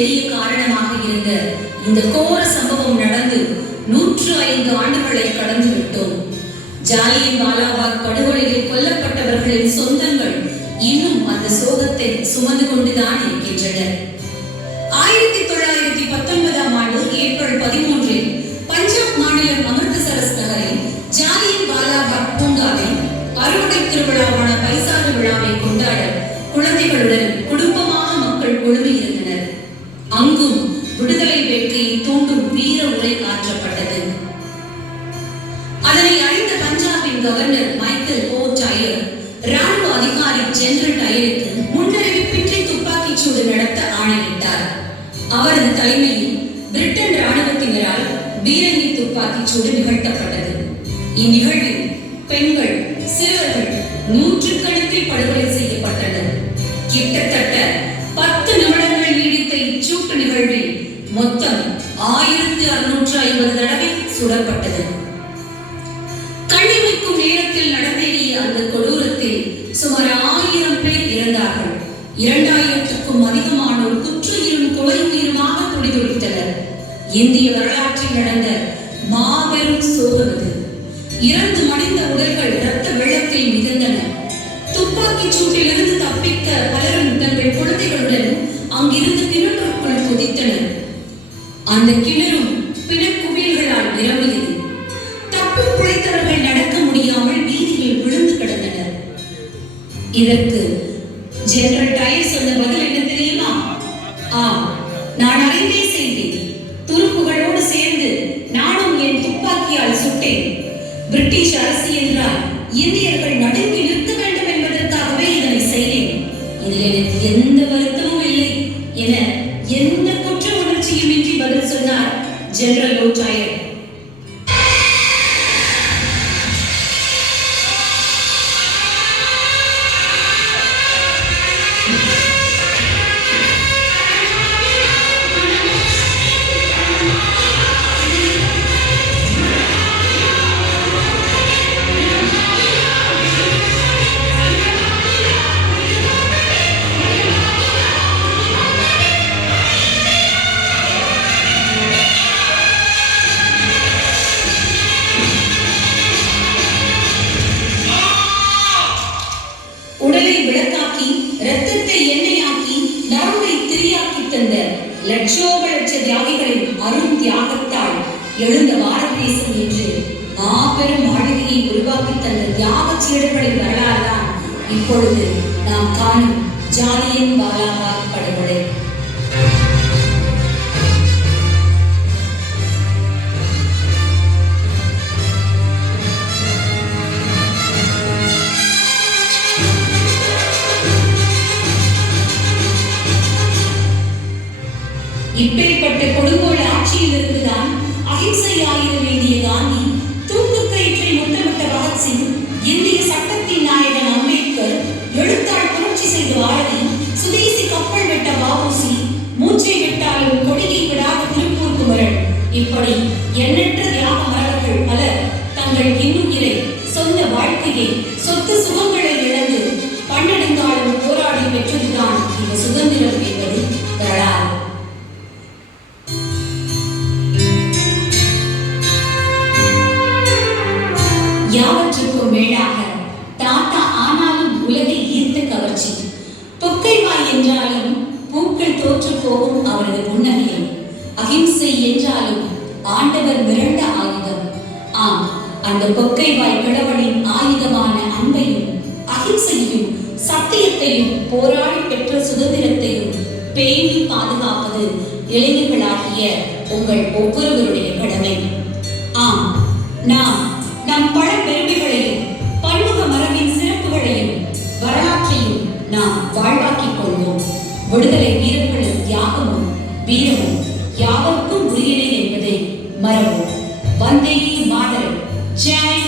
எரிய காரணமாக இருந்த இந்த கோர சம்பவம் நடந்து 105 ஆண்டுகளை கடந்து விட்டோம். ஜாலியன் வாலாபாக் படுகொலையில் கொல்லப்பட்டவர்களின் சொந்தங்கள் இன்னும் அந்த சோகத்தை சுமந்து கொண்டுதான் இருக்கின்றனர். 1919ஆம் ஆண்டு ஏப்ரல் 13 பஞ்சாப் மாநிலம் அமிர்தசரஸ் நகரில் ஜாலியன் வாலாபாக் பூங்காவில் அறுவடை திருவிழாவான பைசாறு விழாவை கொண்டாட குழந்தைகளுடன் குடும்பமாக மக்கள் குழுமியிருந்தனர். அங்கும் விடுதலை வேட்கையை தூண்டும் வீர உரை ஆற்றப்பட்டது. அதனை அறிந்த பஞ்சாபின் கவர்னர் மைக்கேல் ஓ டயர் ராணுவ அதிகாரி ஜெனரல் டயருக்கு முன்னறிவிப்பின்றி துப்பாக்கிச் சூடு நடத்த ஆணையிட்டார். அவரது தலைமையில் பிரிட்டன் ராணுவத்தினரால் பீரங்கி துப்பாக்கிச் சூடு நிகழ்த்தப்பட்டது. இந்நிகழ்வில் பெண்கள், சிறுவர்கள் நூற்றுக்கணக்கில் படுகொலை செய்யப்பட்டனர். கிட்டத்தட்ட 10 நிமிடங்கள் நீடித்த இச்சூட்டு நிகழ்வில் மொத்தம் 1650 தடவை சுடப்பட்டது. கண்ணிமைக்கும் நேரத்தில் நடந்தேறிய அந்த கொடூரத்தில் சுமார் 1000 பேர் இறந்தார்கள். 2000க்கும் அதிகமானோர் குற்றுயிரும் கொலையுயிருமாக துடிதுடித்தனர். இந்திய வரலாற்றில் நடந்த மாபெரும் சோகம் இது. இறந்து மடிந்த உடல்கள் இரத்த வெள்ளத்தில் மிதந்தன. துப்பாக்கிச் சூட்டிலிருந்து தப்பிக்க பலரும் தங்கள் குழந்தைகளுடன் அங்கிருந்து கிணற்றுக்குள் குதித்தனர். அந்த கிணறும் பிணக்குவியல்களால் நிரம்பியது. தப்பி பிழைத்தவர்கள் நடக்க முடியாமல் வீதியில் விழுந்து கிடந்தனர். இதற்கு ஜெனரல் டயர் சொன்ன பதில் என்ன தெரியுமா? நான் அறிந்தே செய்தேன். துருப்புகளோடு சேர்ந்து நானும் என் துப்பாக்கியால் சுட்டேன். பிரிட்டிஷ் அரசு என்றால் இந்தியர்கள் நடுங்கி நிற்க வேண்டும் என்பதற்காகவே இதனை செய்தேன். இதில் எனக்கு எந்த வருத்தமும் இல்லை என எந்த குற்ற உணர்ச்சியும் இன்றி பதில் சொன்னார் ஜெனரல் ஓ டயர். உடலை விளக்காக்கி, இரத்தத்தை எண்ணெயாக்கி, நரம்பை திரியாக்கி தந்த லட்சோப லட்ச தியாகிகளின் அரும் தியாகத்தால் எழுந்த பாரத தேசம் என்று மாபெரும் மாளிகையை உருவாக்கி தந்த தியாக சீடர்களின் வரலாறு தான் இப்பொழுது நாம் காணும் ஜாலியன் வாலாபாக் படுகொலை. இப்பேற்பட்ட கொடுங்கோல் ஆட்சியில் இருந்துதான் அகிம்சையாயிர வேண்டிய காந்தி, தூக்கு கயிற்றை முத்தமிட்ட பகத்சிங், இந்திய சட்டத்தின் நாயகன் அம்பேத்கர், எழுத்தாள் புரட்சி செய்த பாரதி, சுதேசி கப்பல் வெட்ட வ.உ.சி., மூச்சை விட்டாலும் கொடியை விடாத திருப்பூர் குமரன், இப்படி எண்ணற்ற தியாக மரபர்கள் பலர் தங்கள் இன்னுயிரை, சொந்த வாழ்க்கையை, சொத்து சுகங்களை இழந்து பன்னெடுங்காலம் போராடி பெற்றதுதான் இந்த சுதந்திரம் என்பது வரலாறு. யாவற்றுக்கும் மேலாக தாத்தா ஆனாலும் உலகை ஈர்த்த கவர்ச்சி. பொக்கைவாய் என்றாலும் பூக்கள் தோற்று போகும் அவரது புன்னகையும், அகிம்சை என்றாலும் ஆண்டவர் மிரண்ட ஆயுதம். ஆம், அந்த பொக்கைவாய் கடவுளின் ஆயுதமான அன்பையும் அகிம்சையும் சத்தியத்தையும் போராடி பெற்ற சுதந்திரத்தையும் பேணி பாதுகாப்பது இளைஞர்களாகிய உங்கள் ஒவ்வொருவருடைய கடமை. ஆம், நாம் நம் பழம்பெருமைகளையும் பன்முக மரபின் சிறப்புகளையும் வரலாற்றையும் நாம் வாழ்வாக்கிக் கொள்வோம். விடுதலை வீரர்களின் தியாகமும் வீரமும் யாவருக்கும் உரியனே என்பதை மறவோம். வந்தே மாதரம். ஜெய்